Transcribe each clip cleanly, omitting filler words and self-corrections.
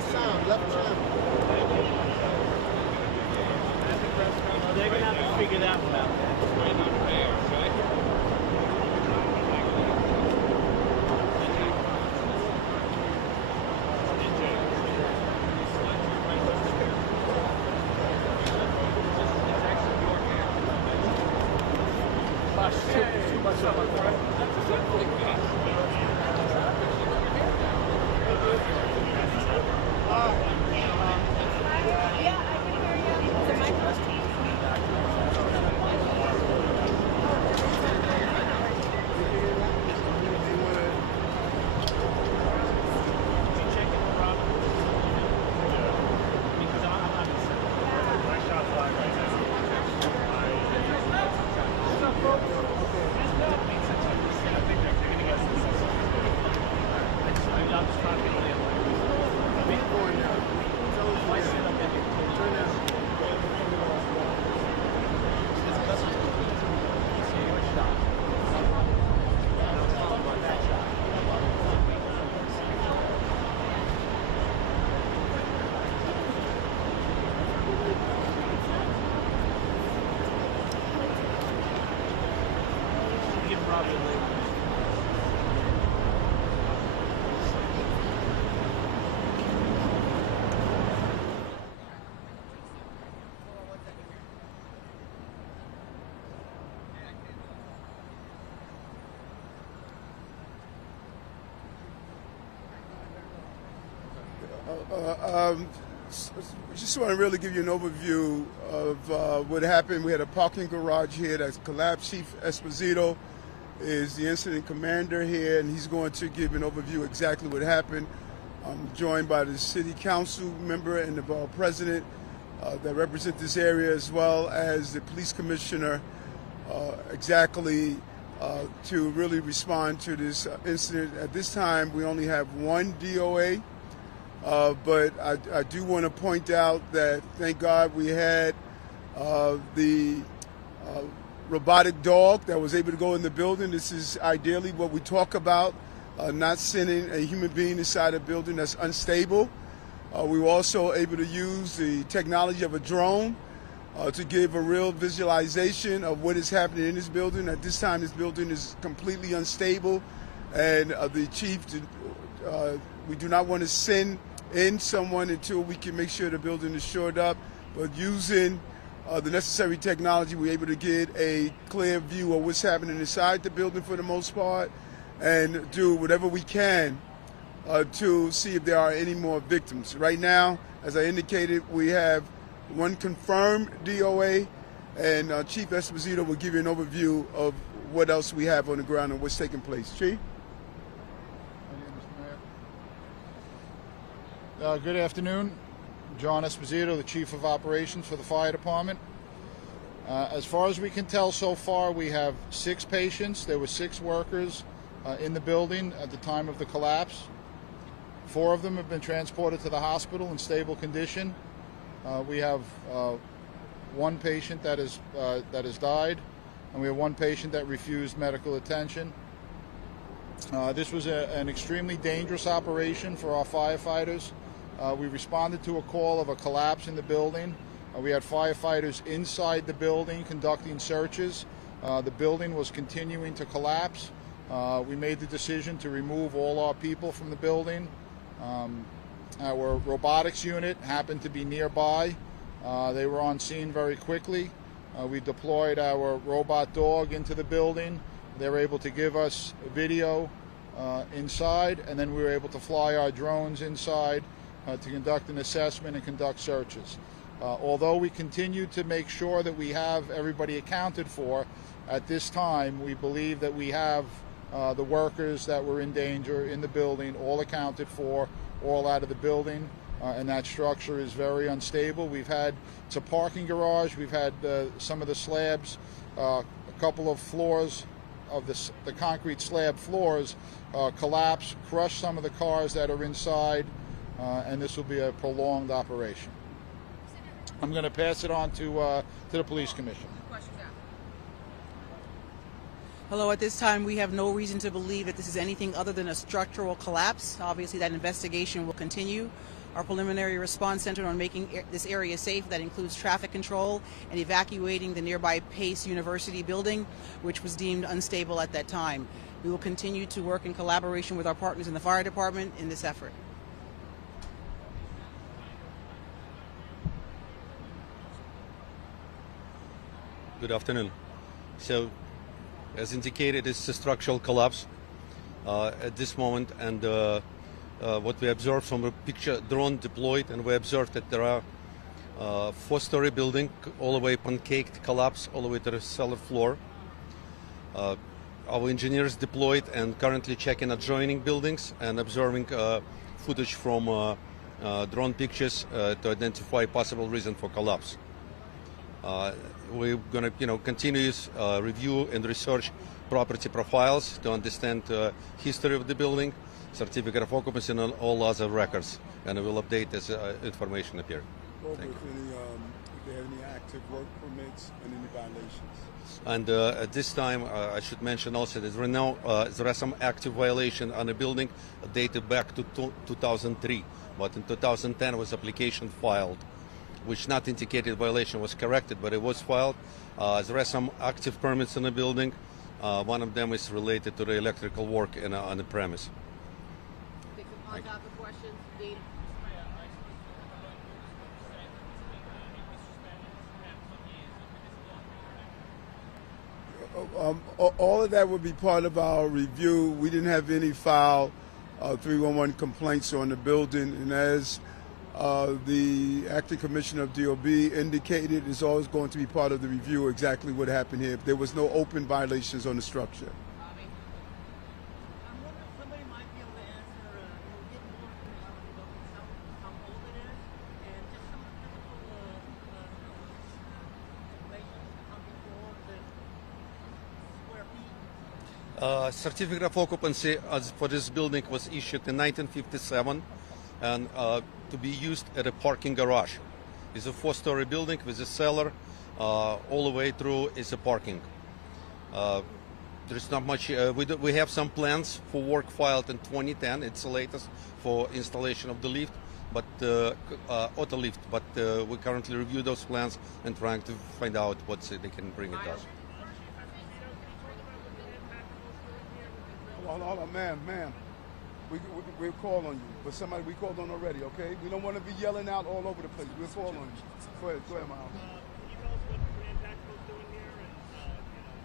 the sound, left channel. They're going to have to figure that one out. Just want to really give you an overview of what happened. We had a parking garage here that's collapsed. Chief Esposito is the incident commander here, and he's going to give an overview exactly what happened. I'm joined by the city council member and the president that represent this area, as well as the police commissioner, to really respond to this incident. At this time, we only have one DOA. But I do want to point out that, thank God, we had the robotic dog that was able to go in the building. This is ideally what we talk about, not sending a human being inside a building that's unstable. We were also able to use the technology of a drone to give a real visualization of what is happening in this building. At this time, this building is completely unstable, and the chief, we do not want to send in someone until we can make sure the building is shored up. But using the necessary technology, we're able to get a clear view of what's happening inside the building for the most part, and do whatever we can to see if there are any more victims. Right now, as I indicated, we have one confirmed DOA, and Chief Esposito will give you an overview of what else we have on the ground and what's taking place. Chief? Good afternoon. John Esposito, the Chief of Operations for the Fire Department. As far as we can tell so far, we have 6 patients. There were 6 workers in the building at the time of the collapse. 4 of them have been transported to the hospital in stable condition. We have 1 patient that has died, and we have 1 patient that refused medical attention. This was an extremely dangerous operation for our firefighters. We responded to a call of a collapse in the building. We had firefighters inside the building conducting searches. The building was continuing to collapse. We made the decision to remove all our people from the building. Our robotics unit happened to be nearby. They were on scene very quickly. We deployed our robot dog into the building. They were able to give us video inside, and then we were able to fly our drones inside to conduct an assessment and conduct searches. Although we continue to make sure that we have everybody accounted for, at this time we believe that we have the workers that were in danger in the building all accounted for, all out of the building, and that structure is very unstable. It's a parking garage. We've had some of the slabs, a couple of floors of the concrete slab floors collapse, crush some of the cars that are inside, and this will be a prolonged operation. I'm going to pass it on to the police commissioner. Hello, at this time we have no reason to believe that this is anything other than a structural collapse. Obviously that investigation will continue. Our preliminary response centered on making this area safe. That includes traffic control and evacuating the nearby Pace University building, which was deemed unstable at that time. We will continue to work in collaboration with our partners in the fire department in this effort. Good afternoon. So, as indicated, it's a structural collapse at this moment, and what we observed from the picture, drone deployed, and we observed that there are four-story building all the way pancaked collapse all the way to the cellar floor. Our engineers deployed and currently checking adjoining buildings and observing footage from drone pictures to identify possible reason for collapse. We're going to, continuous review and research property profiles to understand history of the building, certificate of occupancy, and all other records, and we'll update as information appear. If they have any active work permits and any violations. And at this time, I should mention also that right now there are some active violations on the building dated back to 2003, but in 2010 was application filed, which not indicated violation was corrected, but it was filed. There are some active permits in the building. One of them is related to the electrical work on the premise. Take some on-topic questions. Dean. All of that would be part of our review. We didn't have any file 311 complaints on the building, and as the acting commissioner of DOB indicated, it's always going to be part of the review exactly what happened here. There was no open violations on the structure. I'm wondering if somebody might be able to answer, get more information on the building itself, how old it is, and just some of the physical information, how many floors and square feet. Certificate of occupancy for this building was issued in 1957, and to be used at a parking garage. It's a four-story building with a cellar all the way through is a parking. There's not much. We have some plans for work filed in 2010. It's the latest for installation of the lift, but auto lift. But we currently review those plans and trying to find out what they can bring it us. Hold on, ma'am. We'll call on you, but we called on already, okay? We don't want to be yelling out all over the place. We'll call on you. Go ahead, Miles. Can you tell us what Command Tactical is doing here and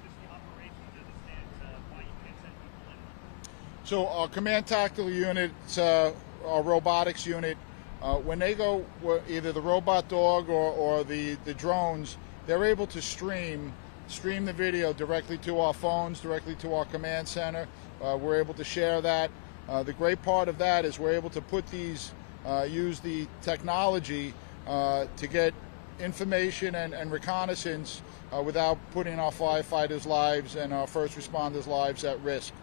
just the operation to understand why you can't send people in? So our Command Tactical unit, our robotics unit, when they go, either the robot dog or the drones, they're able to stream the video directly to our phones, directly to our command center. We're able to share that. The great part of that is we're able to put these, use the technology to get information and reconnaissance without putting our firefighters' lives and our first responders' lives at risk.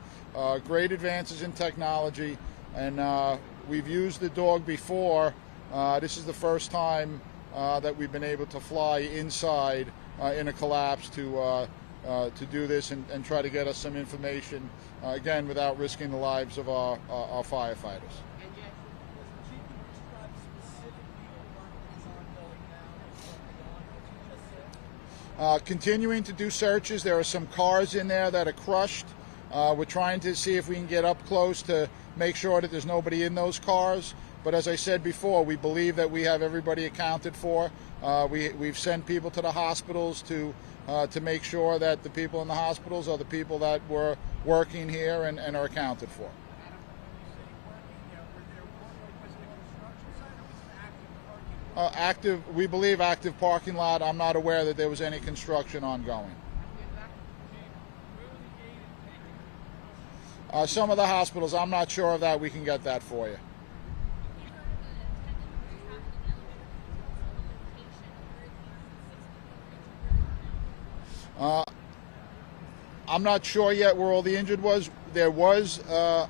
Great advances in technology, and we've used the dog before. This is the first time that we've been able to fly inside in a collapse to do this and try to get us some information, again, without risking the lives of our firefighters. Continuing to do searches. There are some cars in there that are crushed. We're trying to see if we can get up close to make sure that there's nobody in those cars. But as I said before, we believe that we have everybody accounted for. We've sent people to the hospitals to make sure that the people in the hospitals are the people that were working here and are accounted for. We believe active parking lot. I'm not aware that there was any construction ongoing. Some of the hospitals, I'm not sure of that. We can get that for you. I'm not sure yet where all the injured was. There was a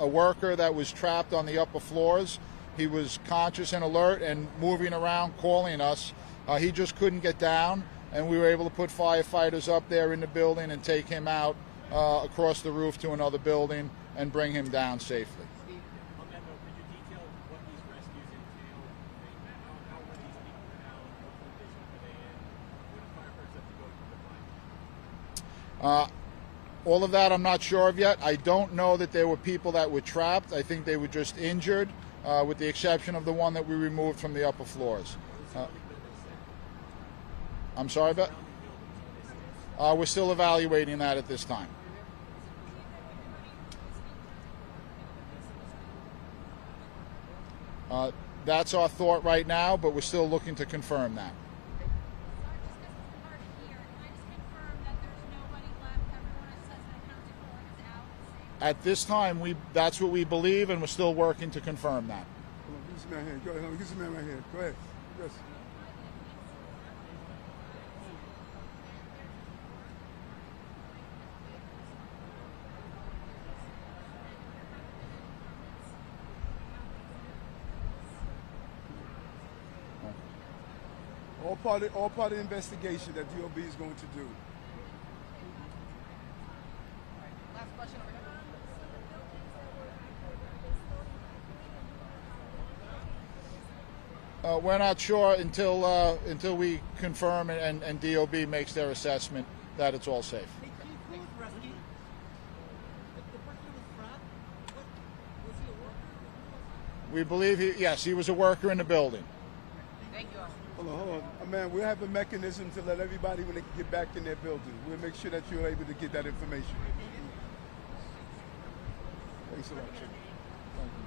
worker that was trapped on the upper floors. He was conscious and alert and moving around, calling us. He just couldn't get down, and we were able to put firefighters up there in the building and take him out across the roof to another building and bring him down safely. Steve, on that note, could you detail what these rescues All of that I'm not sure of yet. I don't know that there were people that were trapped. I think they were just injured, with the exception of the one that we removed from the upper floors. I'm sorry, but we're still evaluating that at this time. That's our thought right now, but we're still looking to confirm that. At this time, that's what we believe, and we're still working to confirm that. Hold on, give this man here. Go ahead. Give this man right here. Go ahead. Yes. All part of the investigation that DOB is going to do. Last question over here. We're not sure until we confirm and DOB makes their assessment that it's all safe. Hey, Chief, who was rescued? The person who was trapped? Was he a worker? We believe he was a worker in the building. Thank you. Hold on. Man, we have a mechanism to let everybody, when they can get back in their building, we'll make sure that you're able to get that information. Thanks a lot, Chief. Thank you.